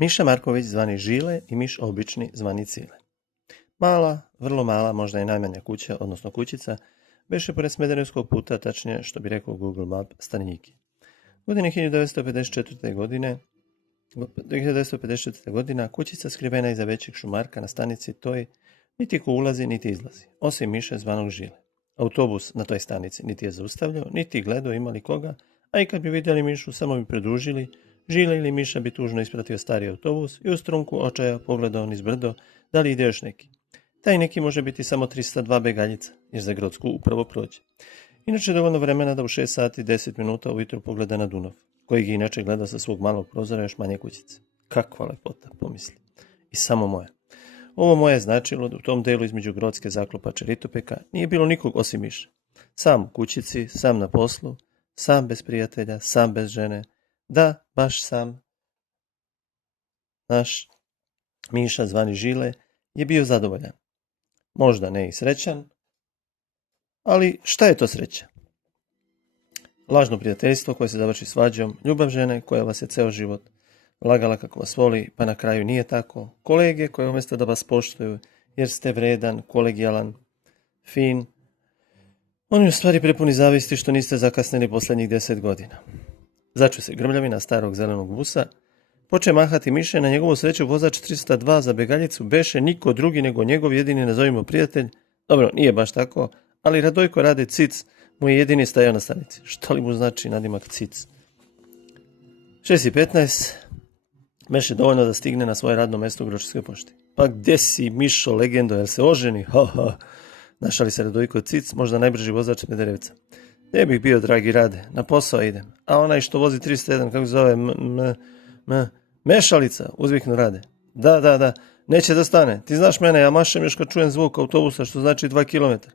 Miša Marković zvani Žile i miš obični zvani Cile. Mala, vrlo mala, možda i najmanja kuća, odnosno kućica, beše pored Smederevskog puta, tačnije što bi rekao Google Map, Starnjiki. Godine 1954. godina kućica skrivena iza većeg šumarka na stanici toj niti ko ulazi niti izlazi, osim miše zvanog Žile. Autobus na toj stanici niti je zaustavljao, niti gledao imali koga, a i kad bi vidjeli mišu samo bi produžili, Žile ili miša bi tužno ispratio stari autobus i u strunku očaja pogledao niz brdo da li ide još neki. Taj neki može biti samo 302 begaljica, jer za Grodsku upravo prođe. Inače dovoljno vremena da u 6 sati 10 minuta ujutro pogleda na Dunav, kojeg inače gleda sa svog malog prozora još manje kućice. Kakva lepota, pomisli. I samo moja. Ovo moje je značilo da u tom delu između Grodske zaklopače Ritopeka nije bilo nikog osim miša. Sam u kućici, sam na poslu, sam bez prijatelja, sam bez žene. Da, baš sam. Naš miša zvani Žile je bio zadovoljan. Možda ne i srećan, ali šta je to sreća? Lažno prijateljstvo koje se završi svađom, ljubav žene koja vas je ceo život lagala kako vas voli, pa na kraju nije tako, kolege koje umjesto da vas poštuju jer ste vredan, kolegijalan, fin, oni u stvari prepuni zavisti što niste zakasnili posljednjih 10 godina. Začu se grmljavina starog zelenog busa, poče mahati miše, na njegovu sreću vozač 302 za begaljicu beše niko drugi nego njegov jedini nazovimo prijatelj. Dobro, nije baš tako, ali Radojko Rade Cic mu je jedini stajao na stanici. Što li mu znači nadimak Cic? 6:15 beše dovoljno da stigne na svoje radno mjesto u Gročskoj pošti. Pa gdje si, Mišo, legendo, jel se oženi? Ha. Našali se Radojko Cic, možda najbrži vozač Smederevca. Gdje bih bio, dragi Rade, na posao idem. A onaj što vozi 301, kako se zove, Mešalica, uzviknu Rade. Da, neće da stane. Ti znaš mene, ja mašem još kad čujem zvuk autobusa, što znači 2 kilometra.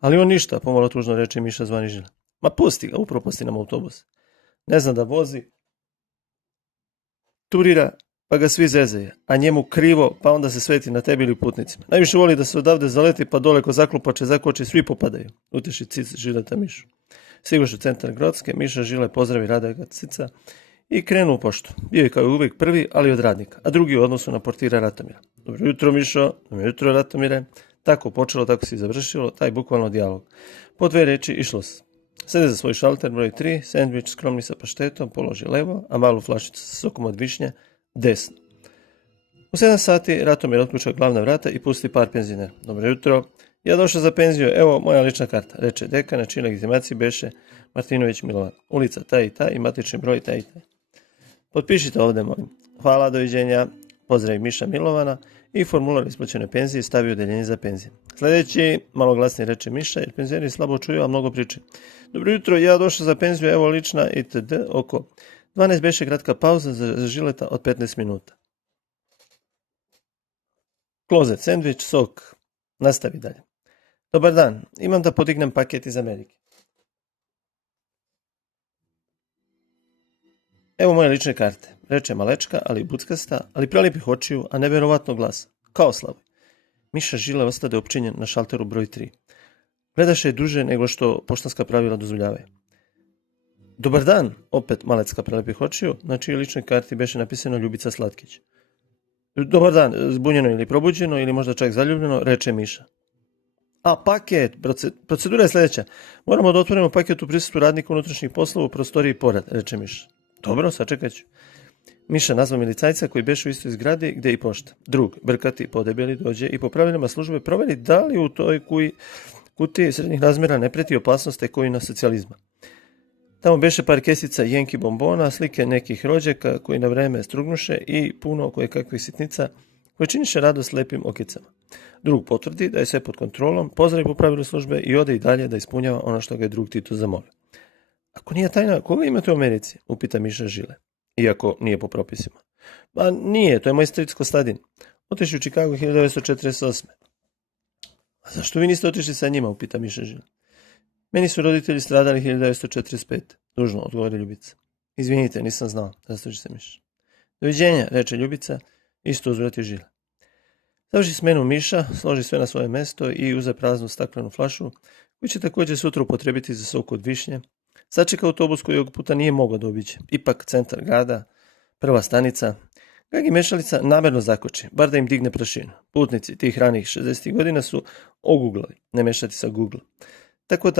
Ali on ništa, pomalo tužno reče miša zvani Žile. Ma pusti ga, upropasti nam autobus. Ne zna da vozi, turira, pa ga svi zezaju, a njemu krivo, pa onda se sveti na tebi ili putnicima. Najviše voli da se odavde zaleti, pa dole ko zaklupače zakoči, svi popadaju. Uteši Cic Žileta mišu. Stigoš u centar Grodske, miša Žile pozdravi Radojka Cica i krenu u poštu. Bio je kao i uvijek prvi, ali od radnika, a drugi u odnosu na portira Ratomira. Dobro jutro, Mišo, dobro jutro, Ratomire. Tako počelo, tako se i završilo, taj bukvalno dijalog. Po 2 reči išlo se. Sede za svoj šalter, broj 3, sendvič skromni sa paštetom, položi levo, a malu flašicu sa sokom od višnje desno. U 7 sati Ratomir otključa glavna vrata i pusti par penzionera. Dobro jutro, ja došao za penziju, evo moja lična karta, reče dekan, na čiji legitimaciji beše Martinović Milovan. Ulica taj i taj i matični broj taj i taj. Potpišite ovdje, molim. Hvala, doviđenja, pozdravi Miša Milovana i formular isplaćene penzije stavi u deljenje za penzije. Sljedeći, malo glasnije reče Miša, jer penzioneri slabo čuju, a mnogo priče. Dobro jutro, ja došao za penziju, evo lična itd. Oko 12 beše kratka pauza za Žileta od 15 minuta. Klozet, sendvič, sok. Nastavi dalje. Dobar dan, imam da podignem paket iz Amerike. Evo moje lične karte, reče malečka, ali buckasta, ali prelijepih očiju, a nevjerovatno glasa, kao Slavoj. Miša Žile ostade opčinjen na šalteru broj 3. Gledaše je duže nego što poštanska pravila dozvoljavaju. Dobar dan, opet malecka prelijepih očiju, na čijoj ličnoj karti beše napisano Ljubica Slatkić. Dobar dan, zbunjeno ili probuđeno, ili možda čak zaljubljeno, reče Miša. A paket, procedura je sljedeća. Moramo da otvorimo paket u prisustvu radnika unutrašnjih poslova u prostoriji pored, reče Miša. Dobro, sačekat ću. Miša nazva milicajca koji beše u istoj zgradi gdje i pošta. Drug, brkati, podebeli, dođe i po pravilima službe proveri da li u toj kutiji srednjih razmjera ne preti opasnost tekovina socijalizma. Tamo beše par kesica jenki bombona, slike nekih rođaka koji na vreme strugnuše i puno koje kakvih sitnica koje činiše radost lepim okicama. Drug potvrdi da je sve pod kontrolom, pozdravi po pravilu službe i ode i dalje da ispunjava ono što ga je drug Tito zamolio. Ako nije tajna, koga imate u Americi? Upita Miša Žile. Iako nije po propisima. Pa nije, to je moj stric Kostadin. Otišli u Čikagu 1948. A zašto vi niste otišli sa njima? Upita Miša Žile. Meni su roditelji stradali 1945. Dužno, odgovori Ljubica. Izvinite, nisam znao, zastoči se Miša. Doviđenja, reče Ljubica, isto uzvrati Žile. Završi smenu Miša, složi sve na svoje mesto i uze praznu staklenu flašu, koju će također sutra upotrebiti za sok od višnje. Sačeka autobus koji ovog puta nije mogao da obiđe. Ipak centar grada, prva stanica, Gagi mešalica namjerno zakoči, bar da im digne prašinu. Putnici tih ranih 60. godina su oguglali, ne mešati sa Google. Tako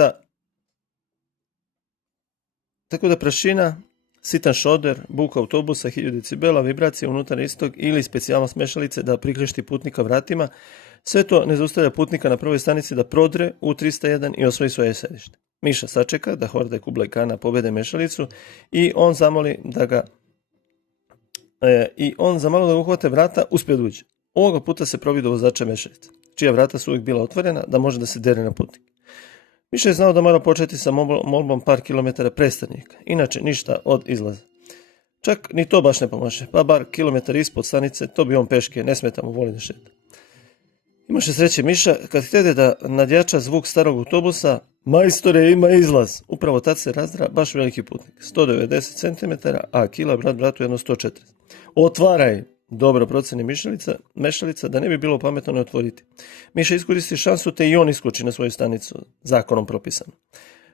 da prašina, sitan šoder, buka autobusa, 1000 decibela, vibracija unutar istog ili specijalnost mešalice da prikrešti putnika vratima, sve to ne zaustavlja putnika na prvoj stanici da prodre u 301 i osvoji svoje sedište. Miša sačeka da horde Kublai Kana pobede mešalicu i on zamoli da ga zamalo da uhvate vrata, uspije da uđe. Ovoga puta se probi do vozača mešalice, čija vrata su uvijek bila otvorena da može da se dere na putnik. Miša je znao da mora početi sa molbom par kilometara predstavnika, inače ništa od izlaza. Čak ni to baš ne pomaže, pa bar kilometar ispod stanice, to bi on peške, ne smeta mu, voli da šeta. Imaše sreće Miša, kad htjede da nadjača zvuk starog autobusa, majstore, ima izlaz. Upravo tad se razdra baš veliki putnik, 190 cm, a kila brat bratu jedno 140. Otvaraj! Dobro proceni mešalica da ne bi bilo pametno ne otvoriti. Miša iskoristi šansu te i on iskoči na svoju stanicu, zakonom propisano.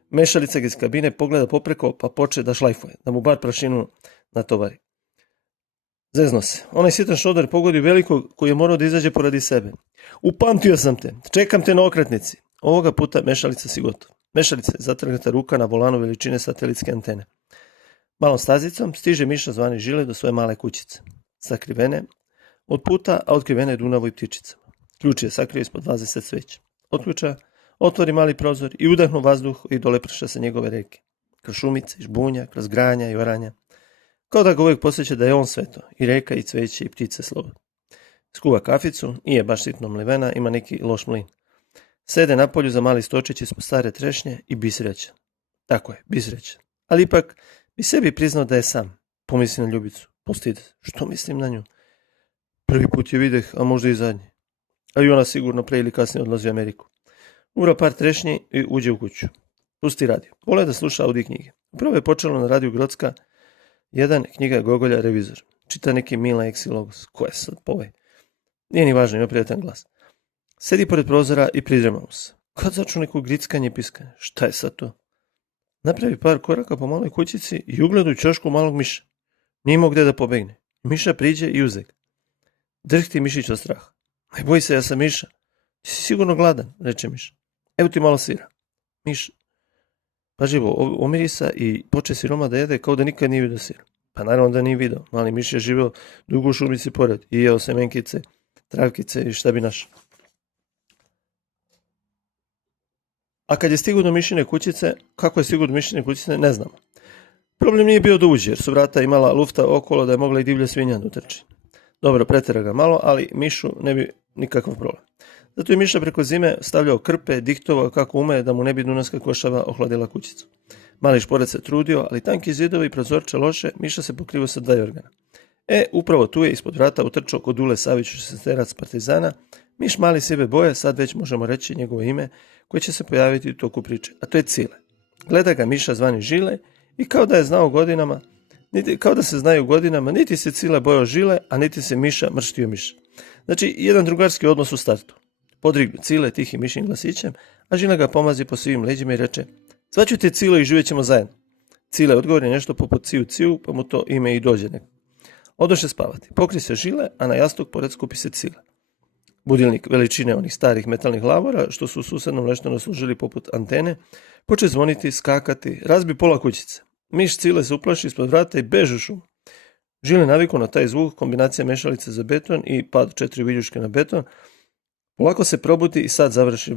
Mešalica ga iz kabine pogleda popreko pa poče da šlajfuje, da mu bar prašinu natovari. Zezno se. Onaj sitan šoder pogodi velikog koji je morao da izađe poradi sebe. Upamtio sam te, čekam te na okretnici. Ovoga puta mešalica si gotov. Mešalica je zatrgnuta ruka na volanu veličine satelitske antene. Malom stazicom stiže Miša zvani Žile do svoje male kućice. Sakrivene od puta, a otkrivene Dunavu i ptičicama. Ključ je sakrio ispod vaze sa sveća. Otključa, otvori mali prozor i udahnu vazduh i dole prša sa njegove reke. Kroz šumice, žbunja, kroz granja i oranja. Kao da ga uvijek posjeća da je on sveto, i reka, i cveće, i ptice slobodne. Skuva kaficu, nije baš sitno mlivena, ima neki loš mlin. Sede na polju za mali stočić ispod stare trešnje i bi srećan. Tako je, bi srećan. Ali ipak bi sebi priznao da je sam. Pomisli na Ljubicu. Postide. Što mislim na nju? Prvi put je videh, a možda i zadnji. A i ona sigurno pre ili kasnije odlazi u Ameriku. Ura par trešnji i uđe u kuću. Pusti radio. Vole da sluša audio knjige. Upravo je počelo na radiju Grocka 1 knjiga Gogolja Revizor. Čita neki Mila Exilogos. Ko je sad povej? Nije ni važno, ima prijatan glas. Sedi pored prozora i pridrema mu se. Kad začu neko grickanje i piskanje. Šta je sad to? Napravi par koraka po maloj kućici i ugleda u ćošku malog miša. Nije imao gde da pobegne. Miša priđe i uze ga. Drhti mišić od straha. Ne boj se, ja sam Miša. Ti si sigurno gladan, reče Miša. Evo ti malo sira. Miša pažljivo omirisa i poče siroma da jede kao da nikad nije vidio sira. Pa naravno da nije video. Mali Miša je živeo dugo u šumici pored i jeo semenkice, travkice i šta bi našao. A kad je stigao do Mišine kućice, kako je stigao do Mišine kućice, ne znamo. Problem nije bio da uđe, jer su vrata imala lufta okolo da je mogla i divlja svinja da utrči. Dobro, pretera ga malo, ali Mišu ne bi nikakav problem. Zato je Miša preko zime stavljao krpe, diktovao kako ume da mu ne bi dunavska košava ohladila kućicu. Mali šporac se trudio, ali tanki zidovi i prozorče loše, Miša se pokrivao sa 2 jorgana. Upravo tu je ispod vrata utrčao kod Dule Savić, šesterac partizana. Miš mali sive boje, sad već možemo reći njegovo ime, koje će se pojaviti u toku priče, a to je Cile. Gleda ga Miša zvani Žile i kao da je znao godinama, kao da se znaju godinama, niti se Cile bojao Žile, a niti se Miša mrštio Miša. Znači, jedan drugarski odnos u startu. Podrignu Cile tihim Mišim glasićem, a Žile ga pomazi po svim leđima i reče: "Zvaću te Cile i živjet ćemo zajedno." Cile odgovori nešto poput ciu, pa mu to ime i dođe neko. Odoše spavati. Pokri se Žile, a na jastuk pored skupi se Cile. Budilnik veličine onih starih metalnih lavora, što su u susednom leštanu služili poput antene, poče zvoniti, skakati, razbi pola kućice. Miš Cile se uplaši ispod vrata i beže u šumu. Žile naviku na taj zvuk, kombinacija mešalice za beton i pad 4 viljuške na beton. Polako se probudi i sad završi.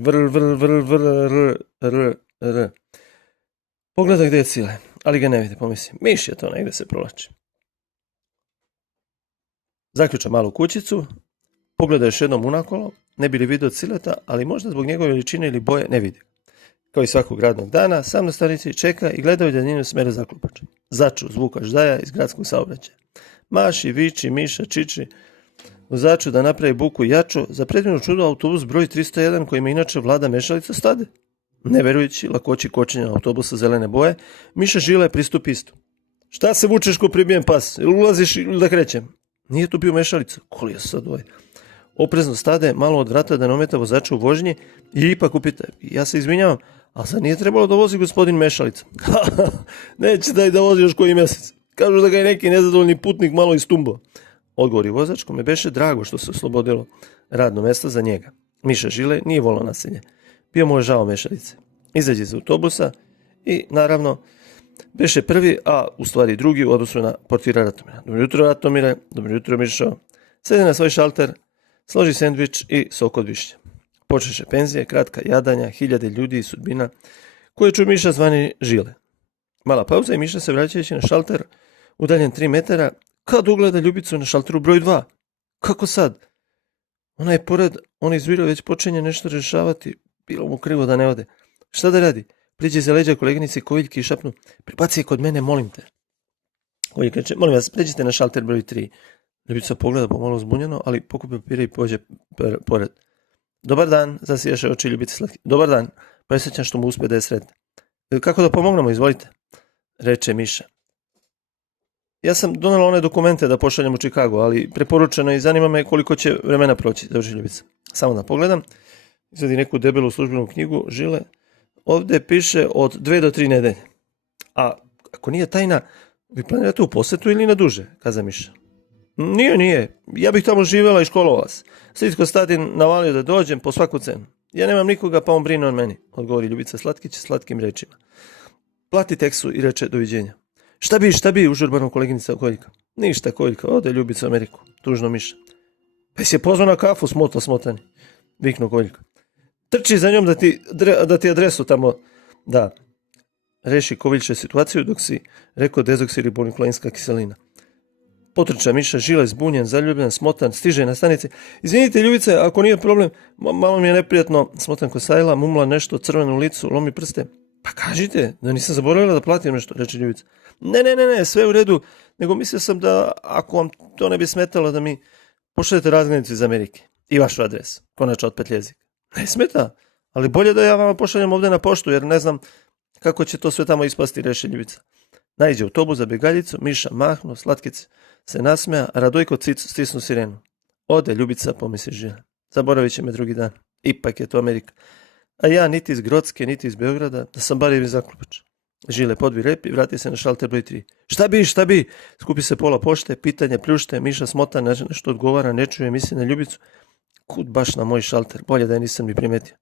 R. Pogleda gdje je Cile, ali ga ne vidi, pomisli. Miš je to, negdje se provlači. Zaključa malu kućicu, pogleda još jednom unakolo, ne bi li vidio Cileta, ali možda zbog njegove veličine ili boje ne vidi. Kao i svakog radnog dana, sam na stanici čeka i gleda u daljinu smere zaklupača. Začu zvuka ždaja iz gradskog saobraćaja. Maši, viči, miša, čiči. Vozaču da napravi buku jaču, za predivno čudo autobus broj 301 kojim inače vlada mešalica stade. Ne verujući lakoći kočenja autobusa zelene boje, Miša Žile pristupi isto. Šta se vučeš ko pribijen pas? Ili ulaziš ili da krećem? Nije tu bio mešalica. Koli je sad ovaj? Oprezno stade malo od vrata da ne ometa vozača u vožnji i ipak upita: "Ja se izvinjavam, ali sad nije trebalo da vozi gospodin mešalica." Neće da vozi još koji mjesec. Kažu da ga je neki nezadovoljni putnik malo istumbo. odgovori vozač, kome beše drago što se oslobodilo radno mesto za njega. Miša Žile nije volao nasilje. Bio mu je žao mešalice. Izađe iz autobusa i, naravno, beše prvi, a u stvari drugi u odnosu na portira Ratomira. Dobro jutro, Ratomire. Dobro jutro, Mišo. Sede na svoj šalter, složi sendvič i sok od višnje. Počeše penzije, kratka jadanja, hiljade ljudi i sudbina koje ču Miša zvani Žile. Mala pauza i Miša se vraćajući na šalter udaljen 3 metara, kad ugleda Ljubicu na šalteru broj 2. Kako sad? Ona je pored, on izvirio već počinje nešto rješavati, bilo mu krivo da ne ode. Šta da radi? Priđe za leđa koleginici Koviljki i šapnu, prebaci je kod mene, molim te. Koviljka reče, molim vas, pređite na šalter broj 3. Ljubica pogleda pomalo zbunjeno, ali pokupi papire i pođe pored. Dobar dan, zasijaše oči Ljubice slatke. Dobar dan, presrećan što mu uspe da je sretna. Kako da pomognemo, izvolite, reče Miša. Ja sam donela one dokumente da pošaljem u Chicago, ali preporučeno i zanima me koliko će vremena proći, završi Ljubica. Samo da pogledam, izvadi neku debelu službenu knjigu, Žile. Ovdje piše od 2 do 3 nedelje. A ako nije tajna, vi planirate u posetu ili na duže, kaza Miša. Nije. Ja bih tamo živjela i školovala se. Sitko Stadin navalio da dođem po svaku cenu. Ja nemam nikoga, pa on brine o meni, odgovori Ljubica Slatkić slatkim rečima. Plati tekstu i reče doviđenja. Šta bi, užurbano koleginica Koljka. Ništa, Koljka, ode Ljubica u Ameriku, tužno Miša. Pa si je pozvao na kafu, smotani, viknu Koljka. Trči za njom da ti adresu tamo da. Reši Koviljče situaciju dok si rekao dezoksiribonukleinska kiselina. Potrča Miša, Žile zbunjen, zaljubljen, smotan, stiže na stanici. Izvinite Ljubice, ako nije problem, malo mi je neprijatno, smotan kosajla, mumla nešto, crveno u licu, lomi prste. Pa kažite, da nisam zaboravila da platim nešto, reče Ljubica. Ne, sve u redu, nego mislio sam da ako vam to ne bi smetalo da mi pošaljete razglednicu iz Amerike i vašu adresu, konačno otpet jezik. Ne smeta, ali bolje da ja vama pošaljem ovdje na poštu, jer ne znam kako će to sve tamo ispasti, reče Ljubica. Naiđe autobus za begaljicu, Miša mahnu, Slatkic se nasmeja, a Radojko stisnu sirenu. Ode Ljubica, pomisli Žile. Zaboravit će me drugi dan. Ipak je to Amerika. A ja niti iz Grodske, niti iz Beograda, da sam barem iz Zaklupača. Žile podvi rep i vrati se na šalter broj 3. Šta bi? Skupi se pola pošte, pitanje pljušte, Miša smota, nešto odgovara, ne čuje, misli na Ljubicu. Kud baš na moj šalter, bolje da je nisam ni primetio.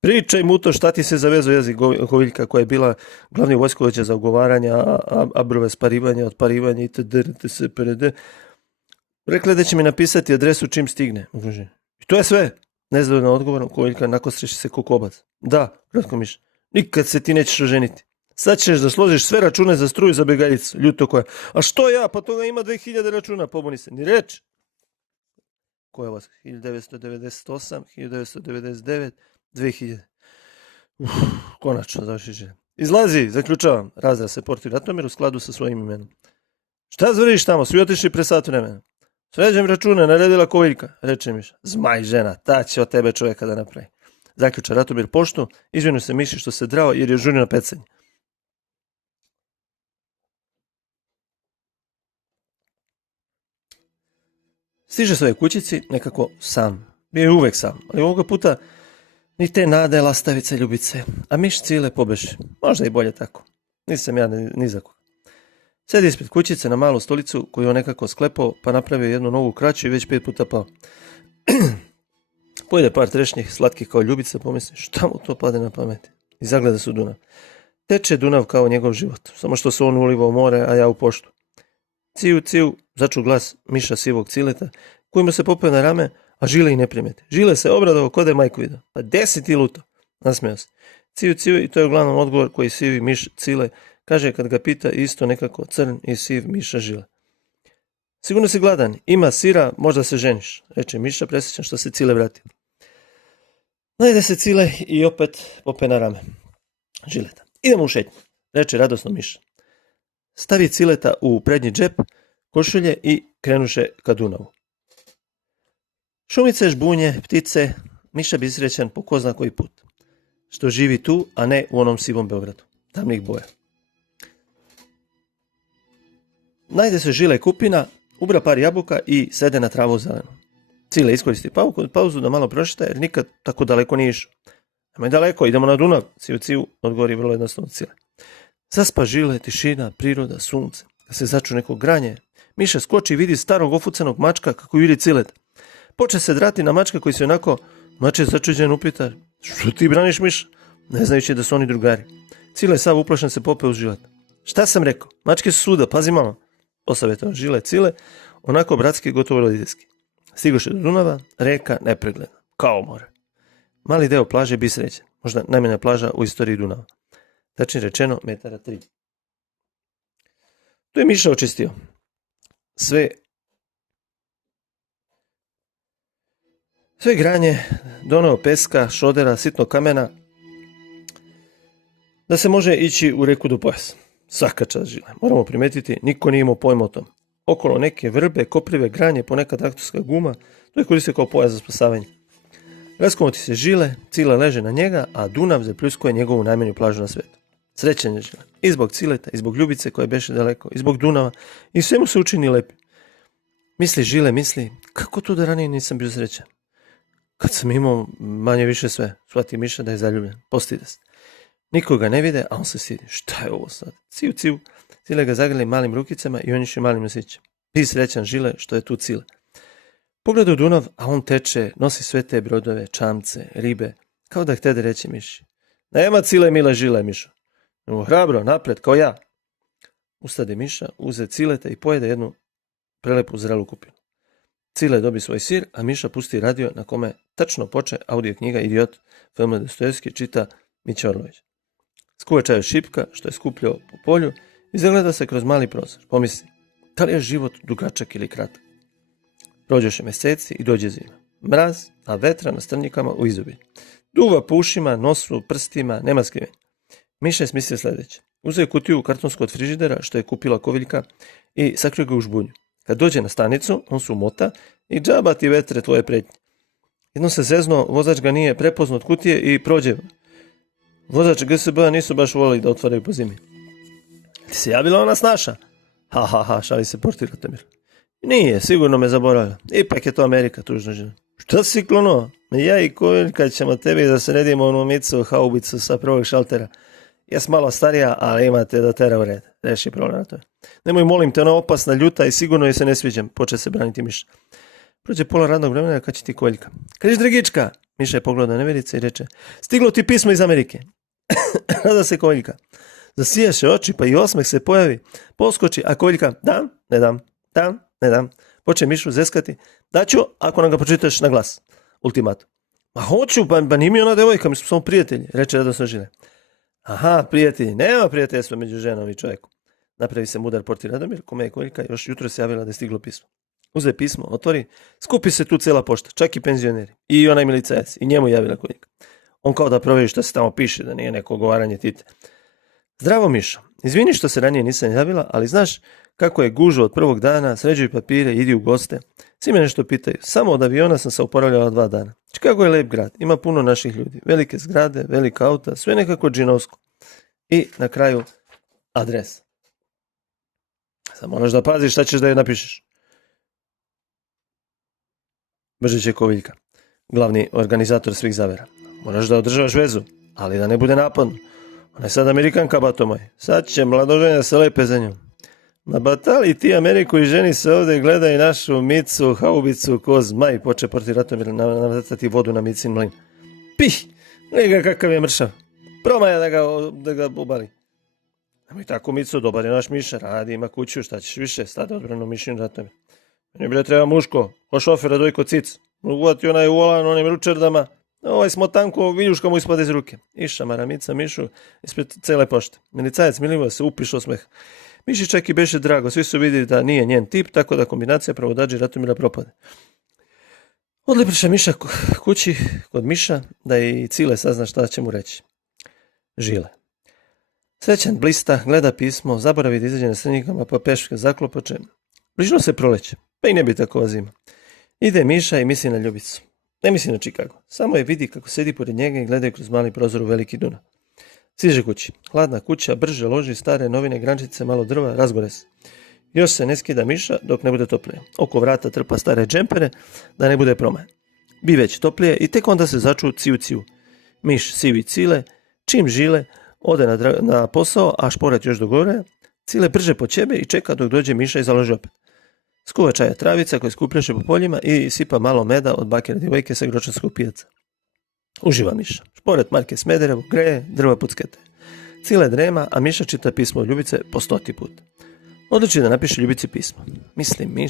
Pričaj mu to, šta ti se zavezao jezik Koviljka, koja je bila glavni vojskovođa za ugovaranja, abrove sparivanja, otparivanja itd. Rekla da će mi napisati adresu čim stigne. I to je sve. Nezadovoljno odgovorom, Koviljka nakostreši se ko kobac. Da, kratko Miša, nikad se ti nećeš oženiti. Sad ćeš da složiš sve račune za struju za begaljicu, ljuto koja. A što ja, pa toga ima 2000 računa, pobuni se, ni reč. Koja vas? 1998, 1999, 2000. Konačno, završi Žile. Izlazi, zaključavam, razdra se portir Ratomir u skladu sa svojim imenom. Šta zvoriš tamo, svi otišli pre sat vremena. Sređem račune, naredila Koviljka, reče Miša. Zmaj žena, ta će od tebe čovjeka da napravi. Zaključa Ratomir poštu, izvinu se Miši što se drao jer je žurio na pecanje. Stiže svoje kućici, nekako sam. Bio je uvek sam, ali ovoga puta ni te nade lastavice Ljubice, a Miš Cile pobeše. Možda i bolje tako. Nisam ja ni za koga. Sedi ispred kućice na malu stolicu koju on nekako sklepao, pa napravio jednu novu kraću i već 5 puta pao. Pojede par trešnjih, slatkih kao Ljubica, pomisli šta mu to pade na pamet. I zagleda se u Dunav. Teče Dunav kao njegov život, samo što se on uliva u more, a ja u poštu. Ciju, začu glas Miša sivog Cileta, koji mu se popeo na rame, a Žile i ne primete. Žile se obradovao kod je majku vidio. Pa 10 ti luto, nasmeo se. Ciju, i to je uglavnom odgovor koji sivi Miš Cile kaže kad ga pita isto nekako crn i siv Miša Žile. Sigurno si gladan, ima sira, možda se ženiš, reče Miša presjećan što se Cile vrati. Najde se Cile i opet pope na rame Žileta. Idemo u šetnju, reče radosno Miša. Stavi Cileta u prednji džep košulje i krenuše ka Dunavu. Šumice, žbunje, ptice, Miša bi srećan po ko zna koji put. Što živi tu, a ne u onom sivom Beogradu, tamnih boja. Najde se Žile kupina, ubra par jabuka i sede na travu zelenu. Cile iskoristi pauzu da malo prošeta jer nikad tako daleko nije išao. Nemoj daleko, idemo na Dunav, ciu, odgovori vrlo jednostavno Cile. Zaspa Žile, tišina, priroda, sunce. Kad se začu neko granje, Miša skoči i vidi starog ofucanog mačka kako juri Cilet. Poče se drati na mačka koji se onako, mače začuđen upita, što ti braniš Miša? Ne znajući da su oni drugari. Cile sav uplašen se popeo uz Žilet. Šta sam rekao? Mačke su svuda, pazi malo. Posavjetao Žile Cile, onako bratski, gotovo roditeljski. Stigoše do Dunava, reka nepregledna, kao more. Mali deo plaže bi srećen, možda najmanja plaža u istoriji Dunava. Tačnije rečeno, metara 3. Tu je Miša očistio sve granje, doneo peska, šodera, sitnog kamena, da se može ići u reku do pojasa. Svaka čast Žile. Moramo primetiti, niko nije imao pojma o tom. Okolo neke vrbe, koprive, granje, ponekad traktorska guma, to je koristio kao pojas za spasavanje. Raskomoti se Žile, Cile leže na njega, a Dunav zapljuskuje njegovu najmanju plažu na svijetu. Srećan je Žile. I zbog Cileta, i zbog Ljubice koja beše daleko, i zbog Dunava, i sve mu se učini lepi. Misli Žile, misli, kako to da ranije nisam bio srećan? Kad sam imao manje više sve, shvati Miša da je zaljubljen, postide se. Nikoga ne vide, a on se stidi. Šta je ovo sad? Ciu, ciu. Cile ga zagrli malim rukicama i on još malim nosićem. Bi srećan Žile što je tu Cile. Pogleda u Dunav, a on teče, nosi sve te brodove, čamce, ribe, kao da htede reći Miši. Nema Cile mila Žile, Mišo. Hrabro, napred, kao ja. Ustade Miša, uze Cileta i pojede jednu prelepu zrelu kupinu. Cile dobi svoj sir, a Miša pusti radio na kome tačno poče audio knjiga Idiot Filma Dostojevski čita Mića Orlović. Skuva čaju šipka, što je skupljao po polju, i zagleda se kroz mali prozor. Pomisli, da li je život dugačak ili kratak? Prođoše mjeseci i dođe zima. Mraz, a vetra na strnjikama u izobilju. Duva po ušima, nosu, prstima, nema skrivenja. Miša je smislio sljedeće. Uzeo je kutiju kartonsku od frižidera, što je kupila Koviljka, i sakrio ga u žbunju. Kad dođe na stanicu, on se umota i džaba ti vetre tvoje pretnje. Jednom se zezno, vozač ga nije prepoznao od kutije i prođe. Vozač GSB-a nisu baš volili da otvaraju po zimi. Ti se javila ona snaša? Ha, šali se portir Ratomir. Nije, sigurno me zaboravlja. Ipak je to Amerika, tužna žena. Šta si klonuo? Ja i Koviljka ćemo tebi da sredimo onu micu haubicu sa prvog šaltera. Jes malo starija, ali imate da tera u red. Reši problem na to. Nemoj, molim te, ona opasna, ljuta i sigurno joj se ne sviđam. Poče se braniti Miša. Prođe pola radnog vremena kad će ti Koviljka. Kriš, Dragička! Miša je pogledao neverice i reče, stiglo ti pismo iz Amerike. Rada se Koviljka. Zasijaše oči, pa i osmeh se pojavi. Poskoči, a Koviljka, dam, ne dam. Poče Mišu zeskati. Daću, ako nam ga pročitaš na glas. Ultimatum. Ma hoću, pa nije mi ona devojka, mi smo samo prijatelji, reče radosno Žile. Aha, prijatelji, nema prijateljstva među ženom i čovjekom. Napravi se mudar portir Radomir, kome je Koviljka još jutro se javila da je stiglo pismo. Uze pismo, otvori, skupi se tu cijela pošta, čak i penzioneri. I onaj milicajac, i njemu javila Koviljka. On kao da provjeri što se tamo piše, da nije neko govaranje Tite. Zdravo Mišo, izvini što se ranije nisam javila, ali znaš kako je gužva od prvog dana, sređuj papire, idi u goste. Svi me nešto pitaju, samo od aviona sam se oporavljala 2 dana. Chicago je lep grad, ima puno naših ljudi, velike zgrade, velika auta, sve nekako džinovsko. I na kraju adres. Samo moraš da paziš šta ćeš da joj napišeš. Brže će Koviljka, glavni organizator svih zavera. Moraš da održavaš vezu, ali da ne bude napadno. Ona je sad Amerikanka, bato moj. Sad će mladoženja se lepe za njom. Ma batali ti Ameriku i ženi se ovdje gledaj našu micu, haubicu, ko zmaj, poče portir Ratomir navrtati vodu na micin mlin. Pih! Gleda kakav je mršav. Promaja da ga obali. Nemoj tako micu, dobar je naš Miša, radi, ima kuću, šta ćeš više, stade odbranu Mišin Ratomir. Meni bre treba muško, ko šofera dojko cic. Uvati onaj volan onim ručerdama, ovaj smotanko viljuška mu ispade iz ruke. Iša maramica Mišu ispred cele pošte. Milicajac Milivo se upišao smeh. Miši čak i beše drago, svi su vidjeli da nije njen tip, tako da kombinacija pravodađa Ratomira propade. Odlepriša Miša kući kod Miša, da i Cile sazna šta će mu reći. Žile. Srećan blista, gleda pismo, zaboravi da izađe na strnjikama, pa peške zaklopoče. Bližno se proleće, pa i ne bi takova zima. Ide Miša i misli na Ljubicu. Ne misli na Chicago, samo je vidi kako sedi pored njega i gledaju kroz mali prozor u veliki Dunav. Stiže kući. Hladna kuća, brže loži stare novine, grančice, malo drva, razgore se. Još se ne skida Miša dok ne bude toplije. Oko vrata trpa stare džempere da ne bude promajan. Bi već toplije i tek onda se začu ciu. Miš sivi Cile, čim Žile ode na posao, a šporet još do gore, Cile brže po ćebe i čeka dok dođe Miša i založi opet. Skuva čaja travica koje skupljaše po poljima i sipa malo meda od bakera djevojke sa gročanskog pijaca. Uživa Miša. Šporet Marke Smederevo greje, drva puckate. Cile drema, a Miša čita pismo od Ljubice po 100. put. Odluči da napiše Ljubici pismo. Mislim,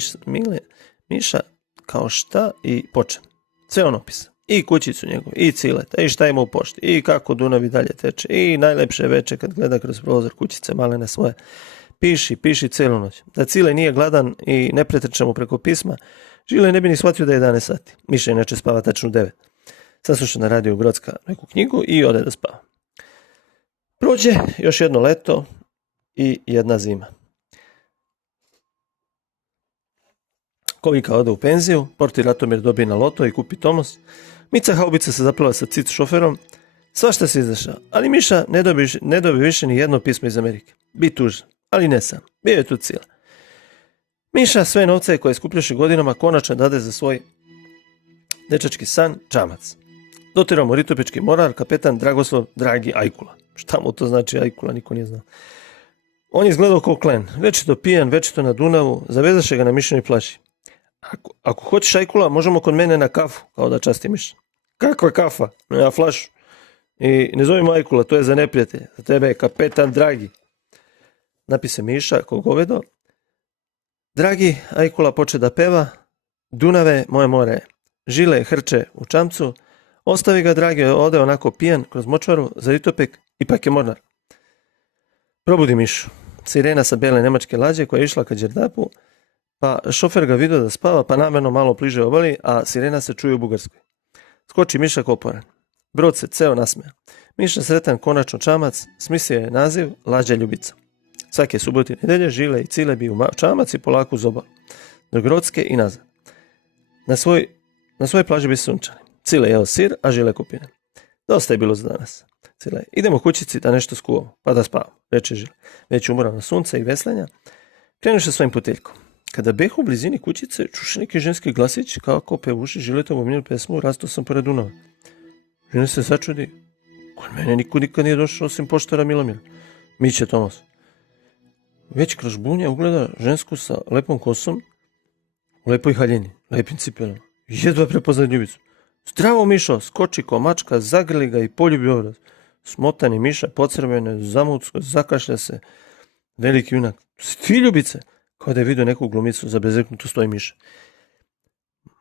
Miša kao šta i počne. Sve on opisa. I kućicu njegovu, i Cileta, i šta ima u pošti, i kako Dunav i dalje teče, i najlepše veče kad gleda kroz prozor kućice malene svoje. Piši cijelu noć. Da Cile nije gladan i ne pretrča mu preko pisma, Žile ne bi ni shvatio da je 11 sati. Miša inače spava tačno u 9. Sasluša na radiju Grocka neku knjigu i ode da spava. Prođe još jedno leto i jedna zima. Kovika ode u penziju, portir Ratomir dobije na loto i kupi Tomos. Mica Haubica se zapela sa cic šoferom. Svašta se izašao, ali Miša ne dobije više ni jedno pismo iz Amerike. Bi tužan, ali ne sam. Bio je tu Cile. Miša sve novce koje skupljaše godinama konačno dade za svoj dečački san, čamac. Dotirao mu ritopički morar, kapetan Dragoslav Dragi Ajkula. Šta mu to znači Ajkula, niko nije znao. On je izgledao kao klen, večito pijan, večito na Dunavu, zavezaše ga na Mišinoj plaži. Ako hoćeš Ajkula, možemo kod mene na kafu, kao da časti Miša. Kakva kafa? Ja flašu. I ne zovimo Ajkula, to je za neprijatelje. Za tebe je kapetan Dragi. Napise Miša, ko govedo. Dragi, Ajkula poče da peva. Dunave, moje more. Žile hrče u čamcu. Ostavi ga, Dragi, ode onako pijan kroz močvaru za ritopek, ipak je mornar. Probudi Mišu. Sirena sa bele nemačke lađe koja je išla ka Đerdapu, pa šofer ga vidio da spava, pa namjerno malo pliže obali, a sirena se čuje u Bugarskoj. Skoči Miša koporan. Brod se ceo nasmeja. Miša sretan konačno čamac, smislio je naziv Lađa Ljubica. Svake subote i nedelje Žile i Cile bi u čamac i polako uz obalu. Do Grocke i nazad. Na svoj plaži bi sunčali. Cile jeo sir, a Žile kupine. Dosta je bilo za danas. Cile, idemo kućici da nešto skuvamo, pa da spavamo, reče Žile. Već umoran na sunce i veslanja, krenuše svojim puteljkom. Kada behu u blizini kućice, čuše neki ženski glasić kako pevuši Žiletovu omiljenu pesmu Rastao sam pored Dunava. Žile se začudi. Kod mene niko nikad nije došao osim poštara Milomira. Miće Tomas. Već kroz bunja ugleda žensku sa lepom kosom, u lepoj haljini, lepim cipelama. Jedva prepozna Ljubicu. Zdravo Mišo, skoči ko mačka, zagrli ga i poljubi obraz. Smotani Miša, pocrvene, zamucko, zakašlja se. Veliki junak. Ti Ljubice? Kao da je vidio neku glumicu, zabezeknutu stoji Miša.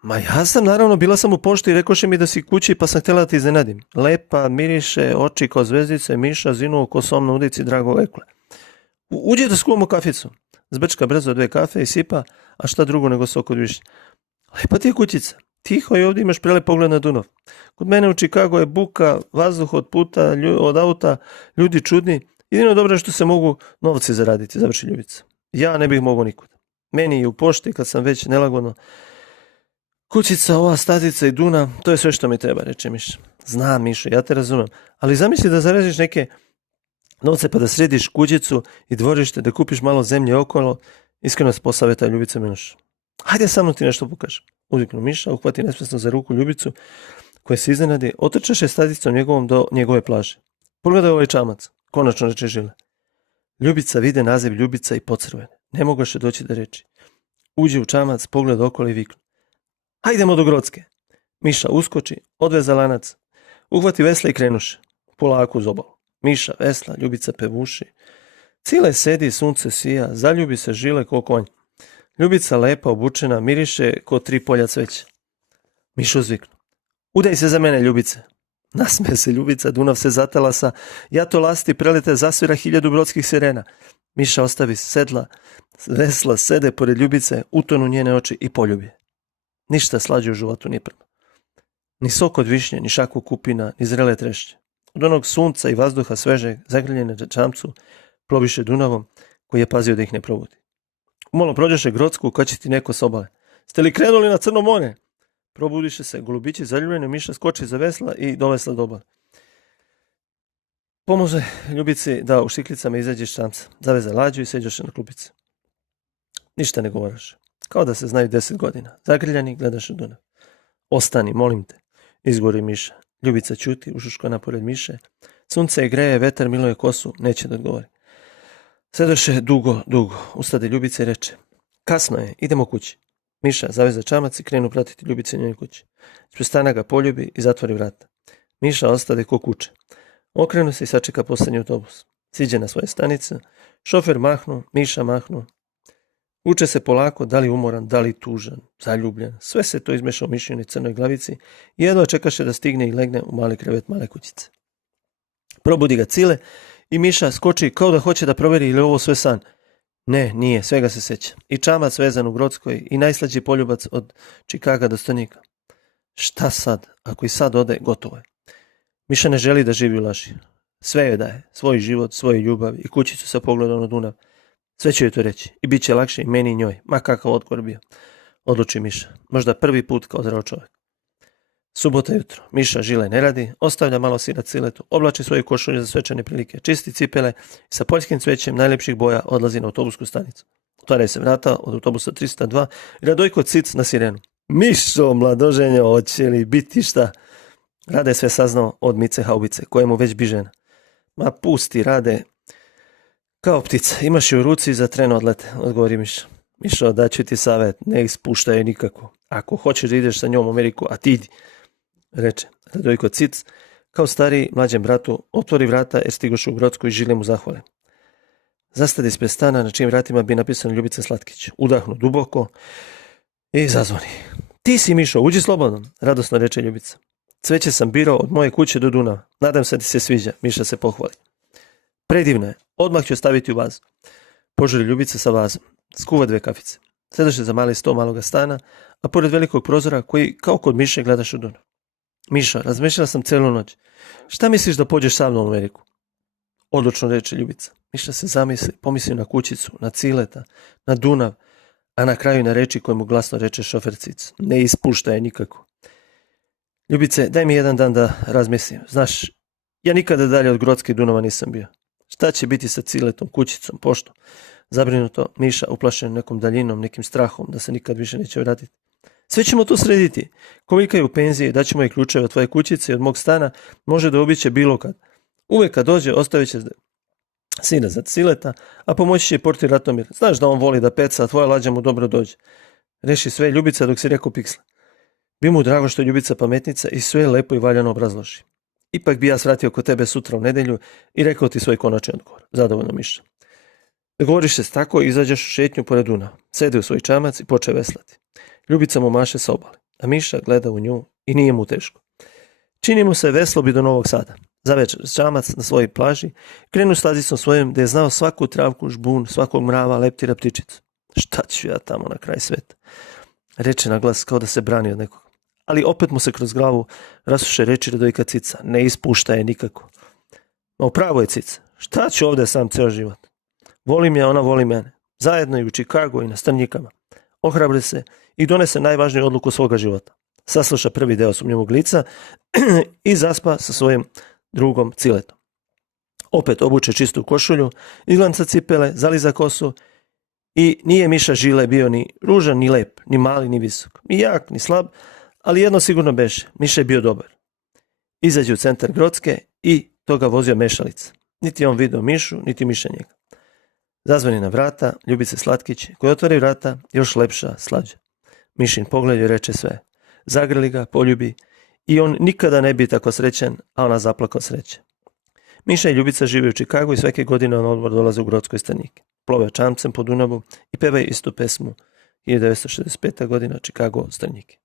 Ma ja sam, naravno, bila sam u pošti i rekoše mi da si kući, pa sam htjela da ti iznenadim. Lepa, miriše, oči kao zvezdice, Miša zinuo kosom na udici dragog Ekle. Uđi da skuvamo kaficu. Zbrčka brzo 2 kafe i sipa, a šta drugo nego sok od višnje. Lepa ti je kućica. Tiho i ovdje imaš prelep pogled na Dunav. Kod mene u Čikagu je buka, vazduh od puta, od auta, ljudi čudni. Jedino dobro je što se mogu novci zaraditi, završi Ljubica. Ja ne bih mogao nikud. Meni i u pošti kad sam već nelagodno. Kućica, ova statica i Dunav, to je sve što mi treba, reče Miša. Znam Mišo, ja te razumem, ali zamisli da zaraziš neke novce pa da središ kućicu i dvorište, da kupiš malo zemlje okolo. Iskreno se posavjeta Ljubica Miloš. Hajde samo ti nešto pokažem. Uzviknu Miša, uhvati nesvjesno za ruku Ljubicu, koja se iznenadi, otrčaše staticom njegovom do njegove plaže. Pogledaj ovaj čamac, konačno reče Žile. Ljubica vide naziv Ljubica i pocrvene. Ne mogoše doći da reči. Uđe u čamac, pogled okolo i viknu. Hajdemo do Grocke. Miša uskoči, odveza lanac, uhvati vesla i krenuše. Polako uz obalu. Miša vesla, Ljubica pevuši. Cile sedi, sunce sija, zaljubi se Žile ko konj. Ljubica lepa, obučena, miriše ko 3 polja cveća. Miša uzviknu. Udaj se za mene, Ljubice. Nasme se Ljubica, Dunav se zatalasa, jato lasti prelete, zasvira 1000 brodskih sirena. Miša ostavi sedla, vesla, sede pored Ljubice, utonu njene oči i poljubi. Ništa slađe u životu nije prema. Ni sok od višnje, ni šaku kupina, ni zrele trešće. Od onog sunca i vazduha svežeg, zagrljene čamcu, ploviše Dunavom, koji je pazio da ih ne probudi. Umalo prođeše Grocku, kad će ti neko s obale. Ste li krenuli na Crno more? Probudiše se, golubići zaljubljene, Miša skoči za vesla i do vesla do obale. Pomože Ljubici da u štiklicama izađe iz čamca. Zaveze lađu i seđoše na klupice. Ništa ne govoriše. Kao da se znaju 10 godina. Zagrljani gledaše Dunav. Ostani, molim te, izgovori Miša. Ljubica ćuti, ušuškana pored Miše. Sunce je greje, vetar miluje kosu, neće da odgovori. Sedoše dugo. Ustade Ljubica i reče. Kasno je, idemo kući. Miša zaveze čamac i krenu pratiti Ljubice njoj kući. Prestana ga poljubi i zatvori vrata. Miša ostade ko kuće. Okrenu se i sačeka posljednji autobus. Siđe na svoje stanice, šofer mahnu, Miša mahnu. Uče se polako, da li umoran, da li tužan, zaljubljen. Sve se to izmeša u Mišinoj crnoj glavici i jedva čekaše da stigne i legne u mali krevet male kućice. Probudi ga Cile i Miša skoči kao da hoće da provjeri ili ovo sve san. Ne, nije, svega se seća. I čamac vezan u Grockoj i najslađi poljubac od Čikaga do Stanika. Šta sad? Ako i sad ode, gotovo je. Miša ne želi da živi u laži. Sve joj daje, svoj život, svoju ljubav i kućicu sa pogledom na Dunav. Sve će joj to reći i bit će lakše i meni i njoj, ma kakav otpor bio. Odluči Miša, možda prvi put kao zdrav čovjek. Subota jutro, Miša žile ne radi, ostavlja malo sira Ciletu, oblači svoje košulje za svečane prilike, čisti cipele i sa poljskim cvećem najljepših boja odlazi na autobusku stanicu. Otvaraju se vrata od autobusa 302 i Radojko cic na sirenu. Mišo, mladoženjo, hoće li biti šta? Rade je sve saznao od Mice Haubice, kojemu već bi žena. Ma pusti, Rade, kao ptica, imaš je u ruci za tren odlete, odgovori Miša. Mišo, daću ti savjet, ne ispuštaj je nikako. Ako hoćeš da ideš sa njom u Ameriku, a ti idi, reče Radojko cic, kao stariji mlađem bratu, otvori vrata jer stigoš u Grocku i žili mu zahvale. Zastadi ispred stana na čijim vratima bi napisano Ljubica Slatkić. Udahnu duboko i zazvoni. Ti si, Mišo, uđi slobodno, radosno reče Ljubica. Cveće sam birao od moje kuće do Dunava. Nadam se da ti se sviđa, Miša se pohvali. Predivno je, odmah ću staviti u vazu. Požuri Ljubica sa vazom. Skuva 2 kafice. Sedaše za mali sto maloga stana, a pored velikog prozora koji kao kod Miše gledaš u Dunav. Miša, razmišljala sam celu noć. Šta misliš da pođeš sa mnom u Ameriku? Odlučno reče Ljubica. Miša se zamisli, pomisli na kućicu, na Cileta, na Dunav, a na kraju na reči koje mu glasno reče šofer cic. Ne ispuštaj je nikako. Ljubice, daj mi jedan dan da razmislim. Znaš, ja nikada dalje od Grocke i Dunava nisam bio. Šta će biti sa Ciletom, kućicom, poštom? Zabrinuto, Miša uplašen nekom daljinom, nekim strahom da se nikad više neće vratiti. Sve ćemo to srediti. Kovilka je u penziji, daćemo joj ključeve od tvoje kućice i od mog stana, može da obiće bilo kad. Uvijek kad dođe, ostavit će sina za Cileta, a pomoći će i portir Ratomir. Znaš da on voli da peca, a tvoja lađa mu dobro dođe. Reši sve Ljubica dok si rekao piksla. Bi mu drago što je Ljubica pametnica i sve lepo i valjano obrazloži. Ipak bi ja svratio kod tebe sutra u nedjelju i rekao ti svoj konačni odgovor. Zadovoljno, Miša. Dogovoriš se tako i izađeš u šetnju pored Dunava. Sede u svoj čamac i poče veslati. Ljubica mu maše s obale, a Miša gleda u nju i nije mu teško. Čini mu se veslo bi do Novog Sada. Zavečer čamac na svojoj plaži, krenu stazicom svojom da je znao svaku travku, žbun, svakog mrava, leptira, ptičicu. Šta ću ja tamo na kraj sveta? Reče na glas kao da se brani od nekog. Ali opet mu se kroz glavu rasuše reči Radojka cica. Ne ispuštaj je nikako. Ma upravo je cica. Šta ću ovdje sam ceo život? Volim je, ona voli mene. Zajedno i u Čikagu i na Strnjikama. Ohrabri se i donese najvažniju odluku svoga života. Sasluša prvi deo sumnjivog lica i zaspa sa svojim drugom Ciletom. Opet obuče čistu košulju, izglanca cipele, zaliza kosu i nije Miša Žile bio ni ružan, ni lep, ni mali, ni visok, ni jak, ni slab, ali jedno sigurno beše, Miša je bio dobar. Izađe u centar Grocke i to ga vozio mešalica. Niti on vidio Mišu, niti Miša njega. Zazvoni na vrata, Ljubice Slatkić, koji otvori vrata, još lepša, slađa. Mišin pogled joj reče sve. Zagrli ga, poljubi i on nikada ne bi tako srećen, a ona zaplakao sreće. Miša i Ljubica žive u Čikagu i svake godine na odmor dolaze u Grocko i Strnjike. Plove čamcem po Dunavu i pevaju istu pesmu 1965. godina Čikago, Strnjike.